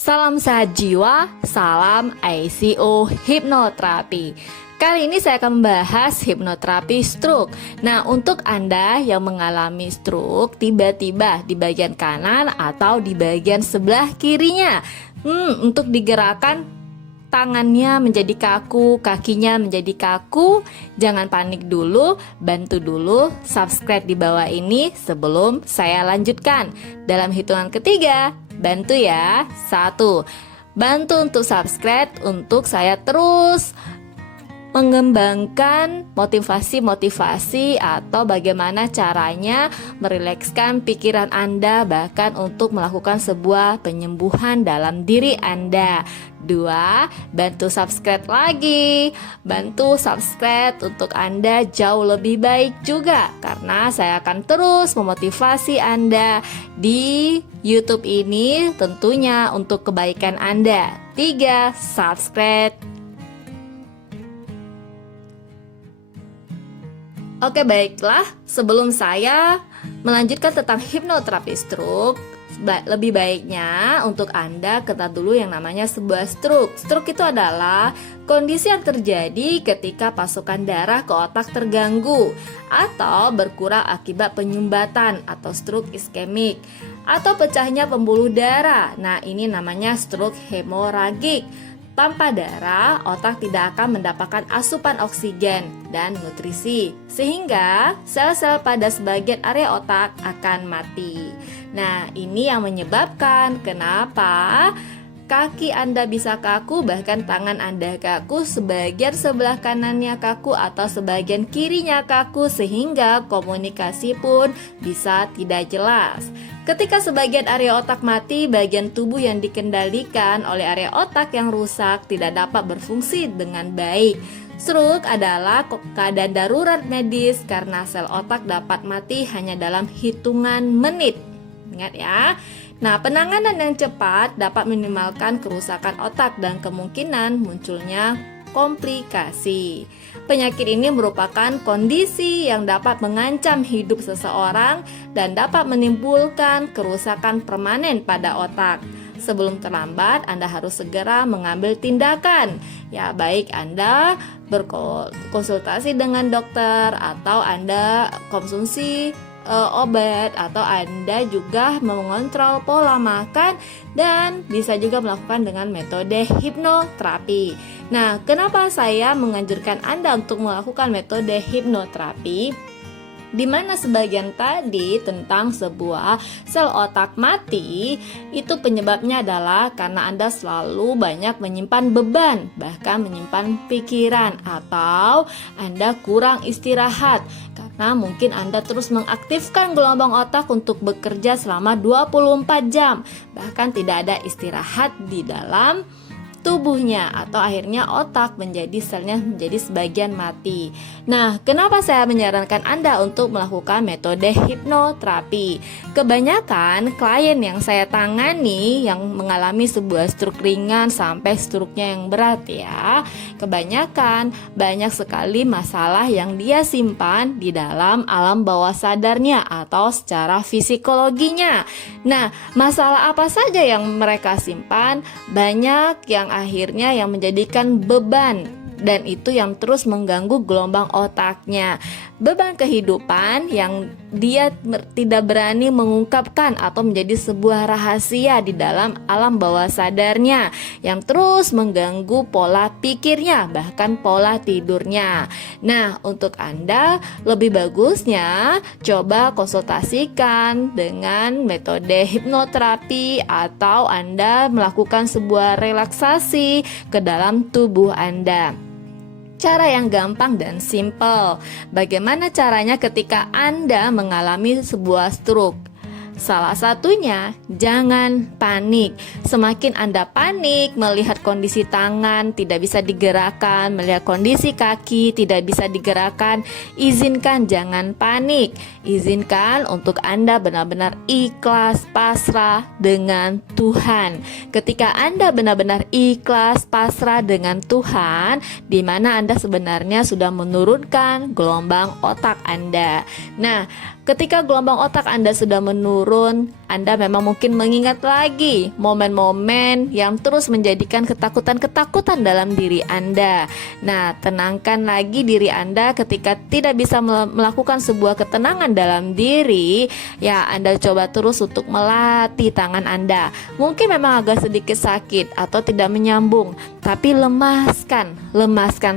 Salam sehat jiwa, salam ICO hipnoterapi. Kali ini saya akan membahas hipnoterapi stroke. Nah, untuk Anda yang mengalami stroke tiba-tiba di bagian kanan atau di bagian sebelah kirinya, untuk digerakkan tangannya menjadi kaku, kakinya menjadi kaku, jangan panik dulu, bantu dulu subscribe di bawah ini sebelum saya lanjutkan. Dalam hitungan ketiga, bantu ya. 1. Bantu untuk subscribe untuk saya terus mengembangkan motivasi-motivasi atau bagaimana caranya merilekskan pikiran Anda, bahkan untuk melakukan sebuah penyembuhan dalam diri Anda. 2. Bantu subscribe lagi. Bantu subscribe untuk Anda jauh lebih baik juga, karena saya akan terus memotivasi Anda di YouTube ini tentunya untuk kebaikan Anda. 3. Subscribe. Oke, baiklah, sebelum saya melanjutkan tentang hipnoterapi stroke, lebih baiknya untuk Anda ketahui dulu yang namanya sebuah stroke. Stroke itu adalah kondisi yang terjadi ketika pasokan darah ke otak terganggu atau berkurang akibat penyumbatan atau stroke iskemik atau pecahnya pembuluh darah. Nah, ini namanya stroke hemoragik. Tanpa darah, otak tidak akan mendapatkan asupan oksigen dan nutrisi, sehingga sel-sel pada sebagian area otak akan mati. Nah, ini yang menyebabkan kenapa kaki Anda bisa kaku, bahkan tangan Anda kaku, sebagian sebelah kanannya kaku atau sebagian kirinya kaku, sehingga komunikasi pun bisa tidak jelas. Ketika sebagian area otak mati, bagian tubuh yang dikendalikan oleh area otak yang rusak tidak dapat berfungsi dengan baik. Stroke adalah keadaan darurat medis karena sel otak dapat mati hanya dalam hitungan menit. Ingat ya. Nah, penanganan yang cepat dapat meminimalkan kerusakan otak dan kemungkinan munculnya komplikasi. Penyakit ini merupakan kondisi yang dapat mengancam hidup seseorang dan dapat menimbulkan kerusakan permanen pada otak. Sebelum terlambat, Anda harus segera mengambil tindakan. Ya, baik Anda berkonsultasi dengan dokter atau Anda konsumsi obat, atau Anda juga mengontrol pola makan dan bisa juga melakukan dengan metode hipnoterapi. Nah, kenapa saya menganjurkan Anda untuk melakukan metode hipnoterapi? Di mana sebagian tadi tentang sebuah sel otak mati, itu penyebabnya adalah karena Anda selalu banyak menyimpan beban, bahkan menyimpan pikiran, atau Anda kurang istirahat karena mungkin Anda terus mengaktifkan gelombang otak untuk bekerja selama 24 jam, bahkan tidak ada istirahat di dalam tubuhnya, atau akhirnya otak selnya menjadi sebagian mati. Nah, kenapa saya menyarankan Anda untuk melakukan metode hipnoterapi? Kebanyakan klien yang saya tangani yang mengalami sebuah stroke ringan sampai stroke-nya yang berat ya, kebanyakan banyak sekali masalah yang dia simpan di dalam alam bawah sadarnya atau secara psikologinya. Nah, masalah apa saja yang mereka simpan? Banyak yang akhirnya yang menjadikan beban, dan itu yang terus mengganggu gelombang otaknya. Beban kehidupan yang dia tidak berani mengungkapkan atau menjadi sebuah rahasia di dalam alam bawah sadarnya yang terus mengganggu pola pikirnya, bahkan pola tidurnya. Nah, untuk Anda lebih bagusnya coba konsultasikan dengan metode hipnoterapi atau Anda melakukan sebuah relaksasi ke dalam tubuh Anda. Cara yang gampang dan simple. Bagaimana caranya ketika Anda mengalami sebuah stroke? Salah satunya, jangan panik. Semakin Anda panik melihat kondisi tangan tidak bisa digerakkan, melihat kondisi kaki tidak bisa digerakkan, izinkan jangan panik. Izinkan untuk Anda benar-benar ikhlas pasrah dengan Tuhan. Ketika Anda benar-benar ikhlas pasrah dengan Tuhan, di mana Anda sebenarnya sudah menurunkan gelombang otak Anda. Nah, ketika gelombang otak Anda sudah menurun, Anda memang mungkin mengingat lagi momen-momen yang terus menjadikan ketakutan-ketakutan dalam diri Anda. Nah, tenangkan lagi diri Anda ketika tidak bisa melakukan sebuah ketenangan dalam diri. Ya, Anda coba terus untuk melatih tangan Anda. Mungkin memang agak sedikit sakit atau tidak menyambung, tapi lemaskan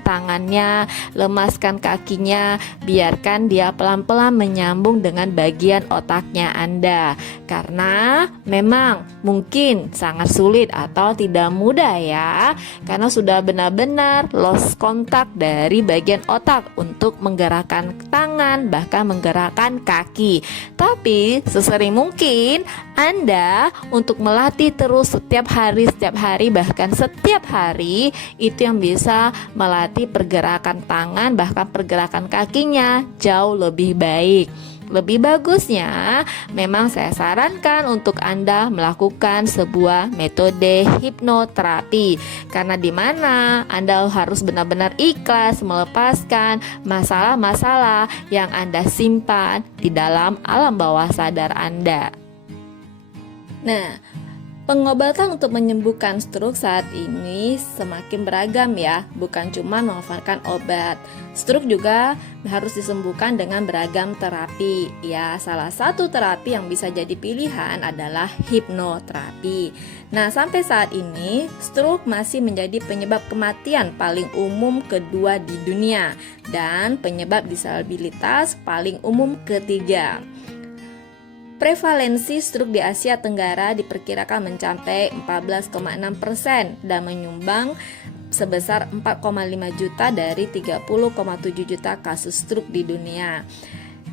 tangannya, lemaskan kakinya, biarkan dia pelan-pelan menyambung dengan bagian otaknya Anda. Karena memang mungkin sangat sulit atau tidak mudah ya, karena sudah benar-benar lost kontak dari bagian otak untuk menggerakkan tangan, bahkan menggerakkan kaki. Tapi sesering mungkin Anda untuk melatih terus setiap hari, bahkan setiap hari, itu yang bisa melatih pergerakan tangan, bahkan pergerakan kakinya jauh lebih baik. Lebih bagusnya, memang saya sarankan untuk Anda melakukan sebuah metode hipnoterapi, karena di mana Anda harus benar-benar ikhlas melepaskan masalah-masalah yang Anda simpan di dalam alam bawah sadar Anda. Nah, pengobatan untuk menyembuhkan stroke saat ini semakin beragam ya, bukan cuma memanfaatkan obat. Stroke juga harus disembuhkan dengan beragam terapi. Ya, salah satu terapi yang bisa jadi pilihan adalah hipnoterapi. Nah, sampai saat ini stroke masih menjadi penyebab kematian paling umum kedua di dunia dan penyebab disabilitas paling umum ketiga. Prevalensi stroke di Asia Tenggara diperkirakan mencapai 14,6% dan menyumbang sebesar 4,5 juta dari 30,7 juta kasus stroke di dunia.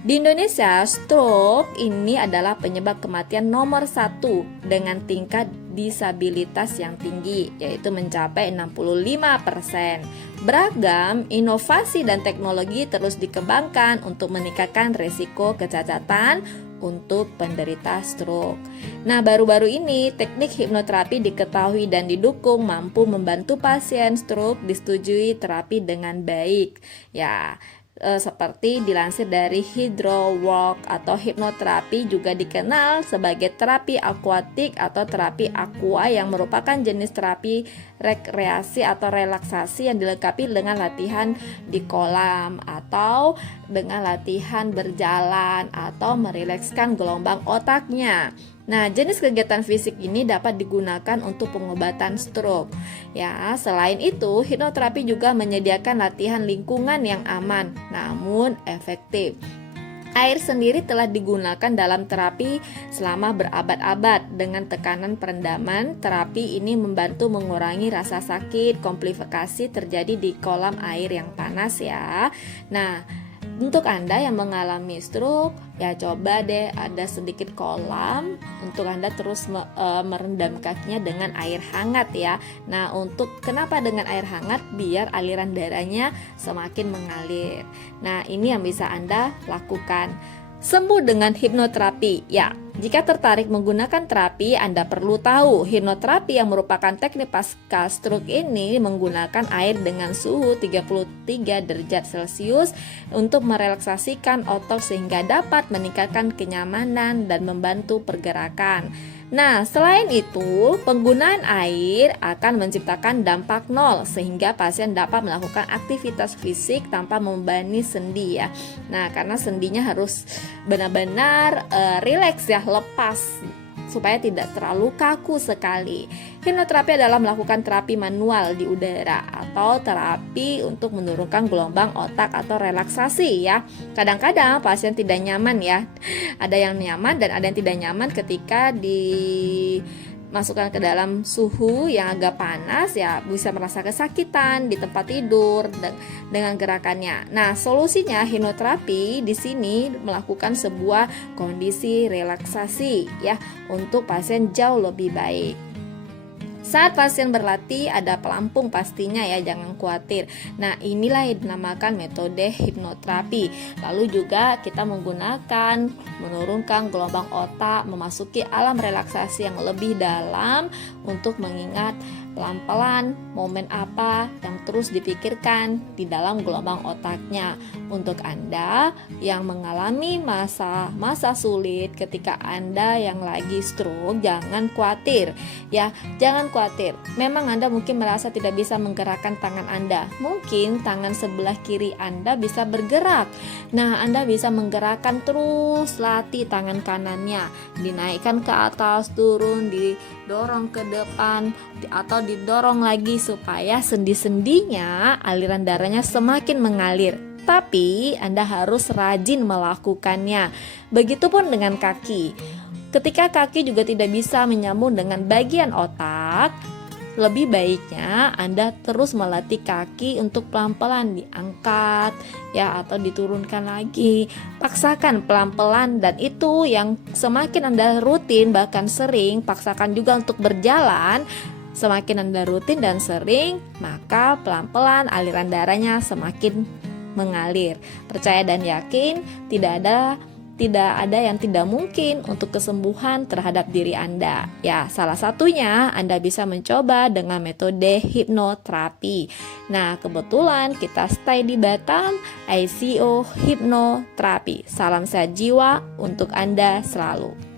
Di Indonesia, stroke ini adalah penyebab kematian nomor 1 dengan tingkat disabilitas yang tinggi, yaitu mencapai 65%. Beragam inovasi dan teknologi terus dikembangkan untuk meningkatkan risiko kecacatan untuk penderita stroke. Nah, baru-baru ini teknik hipnoterapi diketahui dan didukung mampu membantu pasien stroke disetujui terapi dengan baik. Ya, seperti dilansir dari Hydrowork atau hipnoterapi juga dikenal sebagai terapi akuatik atau terapi aqua yang merupakan jenis terapi rekreasi atau relaksasi yang dilengkapi dengan latihan di kolam atau dengan latihan berjalan atau merilekskan gelombang otaknya. Nah, jenis kegiatan fisik ini dapat digunakan untuk pengobatan stroke. Ya, selain itu, hipnoterapi juga menyediakan latihan lingkungan yang aman, namun efektif. Air sendiri telah digunakan dalam terapi selama berabad-abad. Dengan tekanan perendaman, terapi ini membantu mengurangi rasa sakit, komplikasi terjadi di kolam air yang panas ya. Nah, untuk Anda yang mengalami stroke, ya coba deh ada sedikit kolam untuk Anda terus merendam kakinya dengan air hangat ya. Nah, untuk kenapa dengan air hangat? Biar aliran darahnya semakin mengalir. Nah, ini yang bisa Anda lakukan. Sembuh dengan hipnoterapi. Ya, jika tertarik menggunakan terapi, Anda perlu tahu hipnoterapi yang merupakan teknik pasca stroke ini menggunakan air dengan suhu 33 derajat Celcius untuk merelaksasikan otot sehingga dapat meningkatkan kenyamanan dan membantu pergerakan. Nah, selain itu, penggunaan air akan menciptakan dampak nol sehingga pasien dapat melakukan aktivitas fisik tanpa membebani sendi ya. Nah, karena sendinya harus benar-benar rileks ya, lepas supaya tidak terlalu kaku sekali. Hipnoterapi adalah melakukan terapi manual di udara atau terapi untuk menurunkan gelombang otak atau relaksasi ya. Kadang-kadang pasien tidak nyaman ya. Ada yang nyaman dan ada yang tidak nyaman ketika dimasukkan ke dalam suhu yang agak panas ya, bisa merasa kesakitan di tempat tidur dengan gerakannya. Nah, solusinya hipnoterapi di sini melakukan sebuah kondisi relaksasi ya untuk pasien jauh lebih baik. Saat pasien berlatih ada pelampung pastinya ya, jangan khawatir. Nah, inilah yang dinamakan metode hipnoterapi. Lalu juga kita menggunakan menurunkan gelombang otak, memasuki alam relaksasi yang lebih dalam untuk mengingat pelan-pelan momen apa yang terus dipikirkan di dalam gelombang otaknya. Untuk Anda yang mengalami masa sulit ketika Anda yang lagi stroke, jangan khawatir ya, jangan khawatir. Memang Anda mungkin merasa tidak bisa menggerakkan tangan Anda. Mungkin tangan sebelah kiri Anda bisa bergerak. Nah, Anda bisa menggerakkan, terus latih tangan kanannya, dinaikkan ke atas, turun, didorong ke depan, atau didorong lagi supaya sendi-sendinya aliran darahnya semakin mengalir. Tapi Anda harus rajin melakukannya. Begitupun dengan kaki. Ketika kaki juga tidak bisa menyambung dengan bagian otak, lebih baiknya Anda terus melatih kaki untuk pelan-pelan diangkat ya, atau diturunkan lagi. Paksakan pelan-pelan, dan itu yang semakin Anda rutin bahkan sering, paksakan juga untuk berjalan. Semakin Anda rutin dan sering, maka pelan-pelan aliran darahnya semakin mengalir. Percaya dan yakin, tidak ada yang tidak mungkin untuk kesembuhan terhadap diri Anda. Ya, salah satunya Anda bisa mencoba dengan metode hipnoterapi. Nah, kebetulan kita stay di Batam, ICO Hipnoterapi. Salam sehat jiwa untuk Anda selalu.